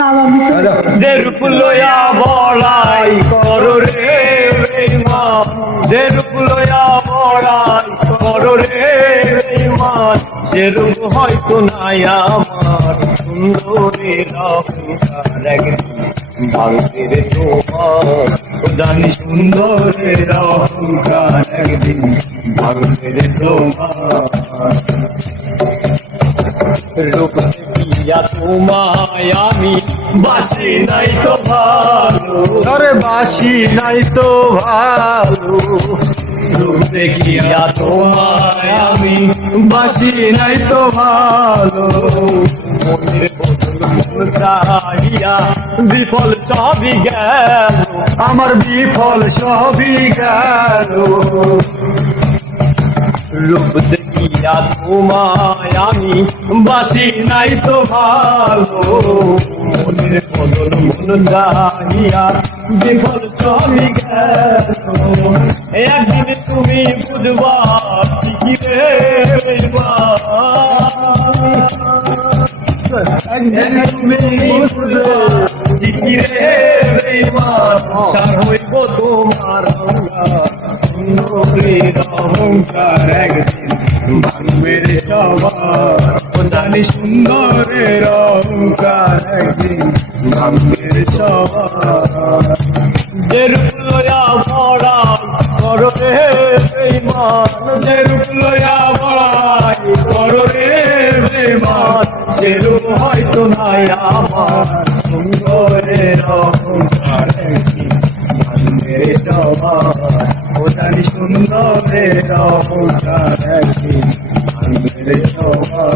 যে রূপ লয়া বড়াই করো রে বেঈমান, যে রূপ লয়া বড়াই করো রে বেঈমান, যে রূপ হয়তো নাই আমার সুন্দরের অহংকার একদিন ভাঙবে রে তোমার, জানি সুন্দরের অহংকার একদিন ভাঙবে রে তোমার। রূপ দেখিয়া তোমায় আমি বাসি নাই তো ভালো, আরে বাসি নাই তো ভালো, রূপ দেখিয়া তোমায় আমি বাসি নাই তো ভালো, মনের বদল চাহিয়া বিফল সবই গেল, আমার বিফল সবই গেল। রূপ দেখিয়া তোমায় আমি বাসি নাই তো ভালো, মনের বদল মন চাহিয়া বিফল সবই গেল, একদিন তুমি বুঝবা ঠিকই রে বেঈমান, একদিন তুমি বুঝবা ঠিকই রে বেঈমান, সার হইব তোমার সুন্দরের অহংকার একদিন ভাঙবে রে সবার, জানি সুন্দরের অহংকার একদিন ভাঙবে রে সবার। যে রূপ লয়া বড়াই করো রে বেঈমান, যে রূপ লয়া বড়াই করো রে বেঈমান, যে রূপ হয়তো নাই আমার সুন্দরের অহংকার একদিন ভাঙবে রে সবার, জানি সুন্দরের অহংকার একদিন ভাঙবে রে সবার।